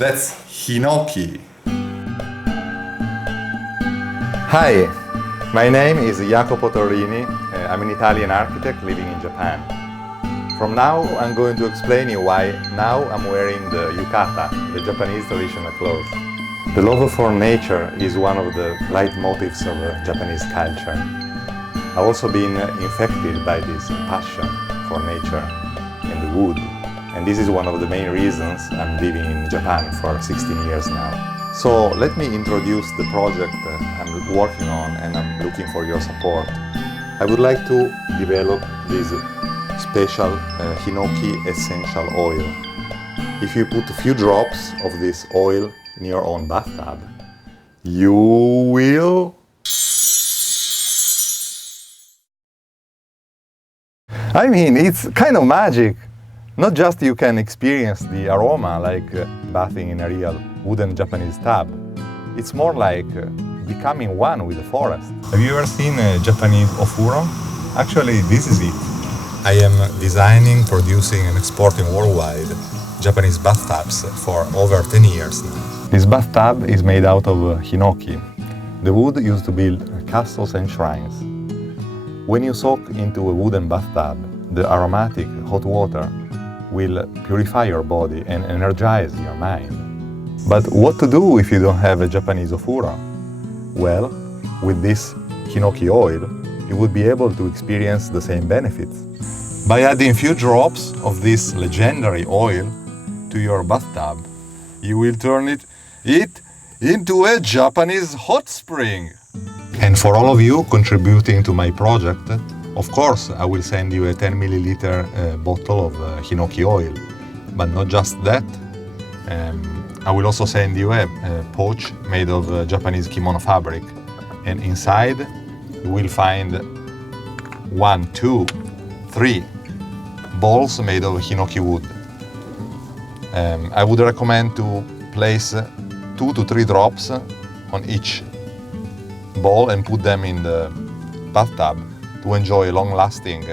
That's Hinoki. Hi, my name is Jacopo Torrini. I'm an Italian architect living in Japan. From now, I'm going to explain you why now I'm wearing the Yukata, the Japanese traditional clothes. The love for nature is one of the leitmotifs of Japanese culture. I've also been infected by this passion for nature and the wood. And this is one of the main reasons I'm living in Japan for 16 years now. So let me introduce the project I'm working on, and I'm looking for your support. I would like to develop this special Hinoki essential oil. If you put a few drops of this oil in your own bathtub, you will... I mean, it's kind of magic. Not just you can experience the aroma like bathing in a real wooden Japanese tub. It's more like becoming one with the forest. Have you ever seen a Japanese ofuro? Actually, this is it. I am designing, producing and exporting worldwide Japanese bathtubs for over 10 years now. This bathtub is made out of hinoki. The wood used to build castles and shrines. When you soak into a wooden bathtub, the aromatic hot water will purify your body and energize your mind. But what to do if you don't have a Japanese ofuro? Well, with this hinoki oil, you would be able to experience the same benefits. By adding few drops of this legendary oil to your bathtub, you will turn it into a Japanese hot spring. And for all of you contributing to my project, of course, I will send you a 10 milliliter bottle of hinoki oil. But not just that, I will also send you a pouch made of Japanese kimono fabric. And inside, you will find 1, 2, 3 balls made of hinoki wood. I would recommend to place 2 to 3 drops on each ball and put them in the bathtub to enjoy long-lasting,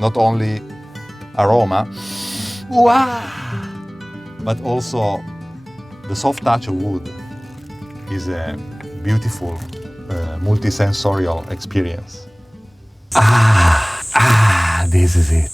not only aroma, but also the soft touch of wood is a beautiful, multisensorial experience. This is it.